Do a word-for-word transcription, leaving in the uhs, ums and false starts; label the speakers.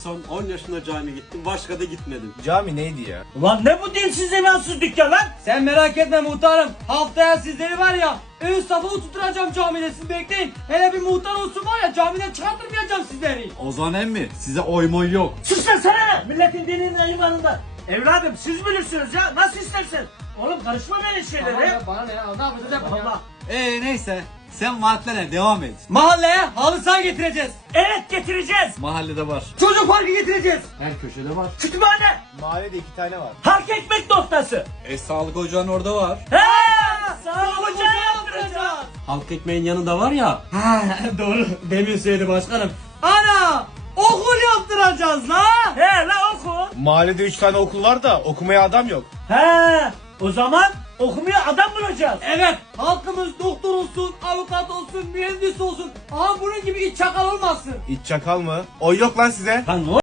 Speaker 1: Son on yaşında cami gittim, başka da gitmedim.
Speaker 2: Cami neydi ya?
Speaker 3: Ulan ne bu dinsiz imansız dükkan lan?
Speaker 4: Sen merak etme muhtarım. Haftaya sizleri var ya ön safı tutturacağım camide, siz bekleyin. Hele bir muhtar olsun var ya, camiden çıkartmayacağım sizleri.
Speaker 5: Ozan emmi size oymoy yok.
Speaker 3: Sus lan sana! Milletin dininin imanında. Evladım siz bilirsiniz ya, nasıl istersen. Oğlum karışma böyle şeylere.
Speaker 4: Tamam ya, bana ne ya, ne yapacağız yapalım ya.
Speaker 3: Allah.
Speaker 5: Ee neyse sen vaatlere devam et.
Speaker 4: Mahalleye halı saha getireceğiz.
Speaker 3: Evet getireceğiz.
Speaker 5: Mahallede var.
Speaker 4: Çocuk parkı getireceğiz.
Speaker 1: Her köşede var.
Speaker 3: Kütüphane.
Speaker 2: Mahallede iki tane var.
Speaker 3: Halk ekmek noktası.
Speaker 5: E sağlık ocağın orada var.
Speaker 3: He! Sağlık ocağı yaptıracağız.
Speaker 1: Halk ekmeğin yanında var ya.
Speaker 4: Ha doğru, demin söyledi başkanım. Ana, okul yaptıracağız la.
Speaker 3: He la oku.
Speaker 2: Mahallede üç tane okul var da okumaya adam yok.
Speaker 3: He! O zaman okumaya adam bulacağız.
Speaker 4: Evet, halkımız doktor olsun, avukat olsun, mühendis olsun. Aha bunun gibi iç çakal olmasın.
Speaker 2: İç çakal mı? O yok lan size.
Speaker 3: Lan ne